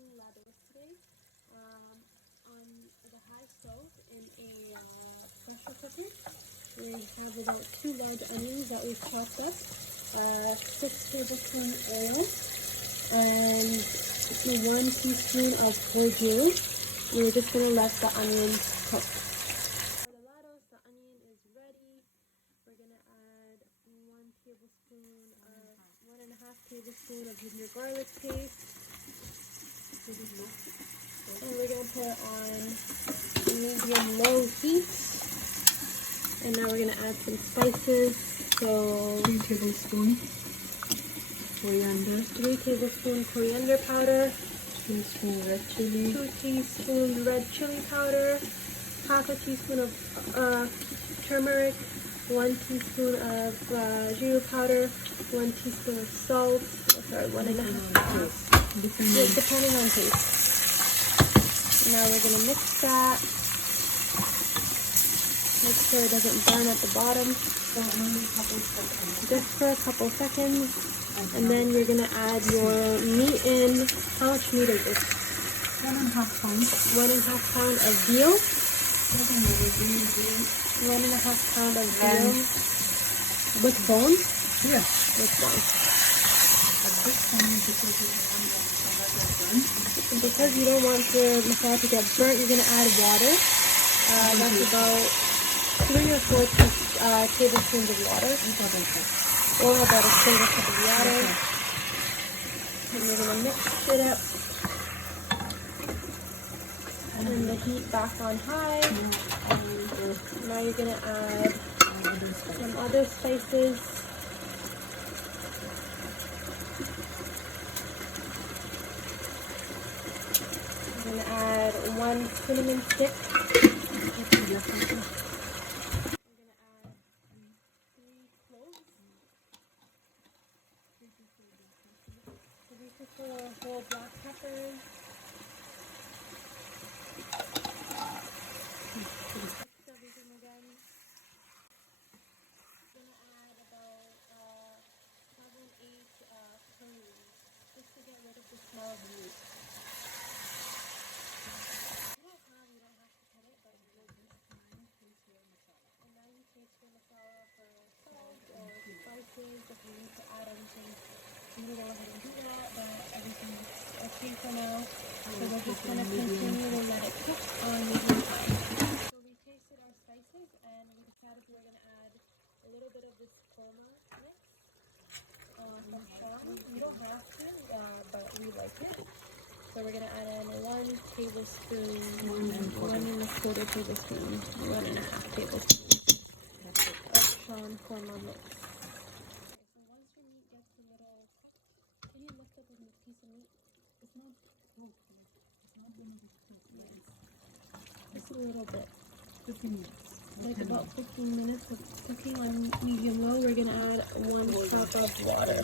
making lados today on the high stove in a pressure cooker. We have about 2 large onions that we've chopped up, 6 tablespoons oil, and 1 teaspoon of whole jeeru. We're just going to let the onions cook. For the lados, the onion is ready. We're going to add 1.5 tablespoon of ginger garlic paste. And we're going to put on medium-low heat. And now we're going to add some spices. So 3 tablespoons coriander, 3 tablespoons coriander powder, 2 teaspoons red chili, 2 teaspoons red chili powder, half a teaspoon of turmeric, 1 teaspoon of Jeeru Powder, 1 teaspoon of salt, sorry, 1.5 depending on taste. Now we're going to mix that. Make sure it doesn't burn at the bottom. Just for a couple seconds. And then you're going to add your meat in. How much meat is this? 1.5 pounds. 1.5 pound of veal. 1.5 pound of veal. With bone? Yeah. With bone. At this time, Because you don't want the masala to get burnt, you're going to add water. That's about 3 or 4 tablespoons of water. Or about a quarter cup of water. And you're going to mix it up. And then the heat back on high. Now you're going to add some other spices. I'm going to add 1 cinnamon stick. I'm going to add 3 cloves. 3 whole black peppers. Mix everything again. I'm going to add about 7-8 curries just to get rid of the smell of meat. You don't have to cut it, but you will just taste your masala. And now you taste your masala for salt or spices. If you need to add anything, you can go ahead and do that, but everything is okay for now. So we're just going to continue to let it cook on medium high. So we tasted our spices and we decided we were going to add a little bit of this korma mix from Shan. You don't have to, but we like it. So we're going to add in 1 tablespoon, 1.25 tablespoon, 1.5 tablespoon of Shan Korma mix. So once your meat gets a little cooked, can you lift up a piece of meat? It's not cooked yet. It's not going to be cooked yet. Just a little bit. 15 minutes. Like about 15 minutes of cooking on medium low. We're going to add 1 cup of water.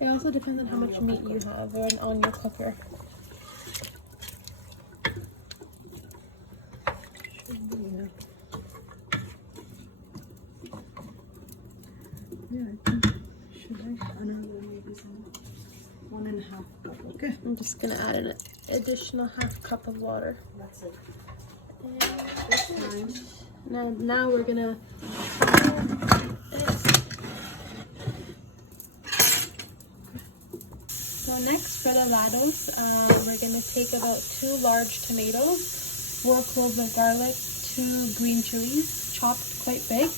It also depends on how much meat you have on your cooker. Yeah, I think should I another maybe some 1.5 cup, okay? I'm just gonna add an additional half cup of water. That's it. And now we're gonna So next for the lados, we're gonna take about 2 large tomatoes, 4 cloves of garlic, 2 green chillies, chopped quite big,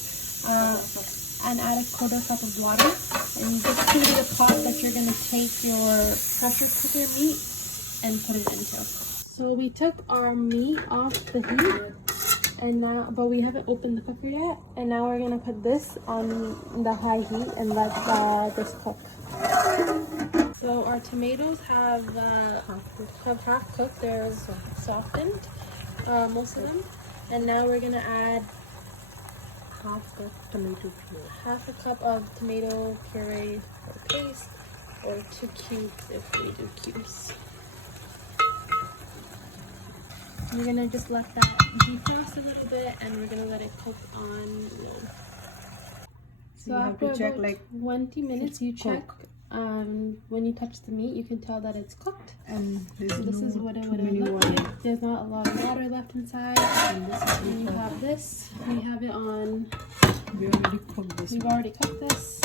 and add a 1/4 cup of water. And just heat the pot that you're gonna take your pressure cooker meat and put it into. So we took our meat off the heat, and but we haven't opened the cooker yet. And now we're gonna put this on the high heat and let this cook. So our tomatoes have half cooked. They're softened, most of them. And now we're gonna add half cup tomato puree. Half a cup of tomato puree or paste, or 2 cubes if we do cubes. We're gonna just let that defrost a little bit, and we're gonna let it cook on low. So you have after to check about like 20 minutes, it's you check. cooked. When you touch the meat, you can tell that it's cooked. And there's So this no is what it too would many look water. like. There's not a lot of water left inside. And this is And you the have this. We have it on. we already cooked this We've one. already cooked this.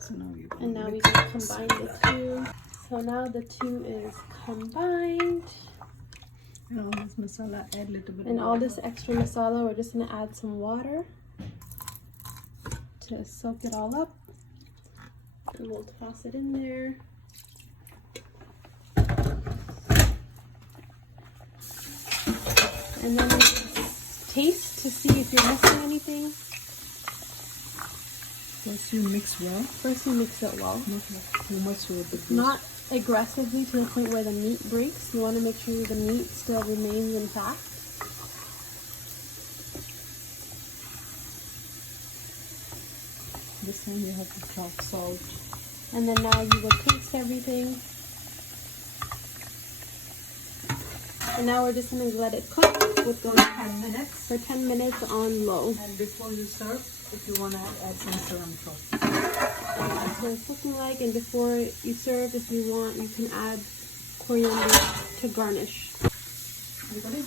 So now you And now we mix can this. combine the two. So now the two is combined. And all this masala, add little bit And of all water. this extra masala, we're just gonna add some water to soak it all up. And we'll toss it in there. And then taste to see if you're missing anything. First you mix well. First you mix it well. Not like too much so it Not aggressively to the point where the meat breaks. You want to make sure the meat still remains intact. This time you have to drop salt. And then now you will taste everything. And now we're just going to let it cook with For 10 minutes. for 10 minutes on low. And before you serve, if you want to add some cilantro. That's what it's looking like. And before you serve, if you want, you can add coriander to garnish. You got it?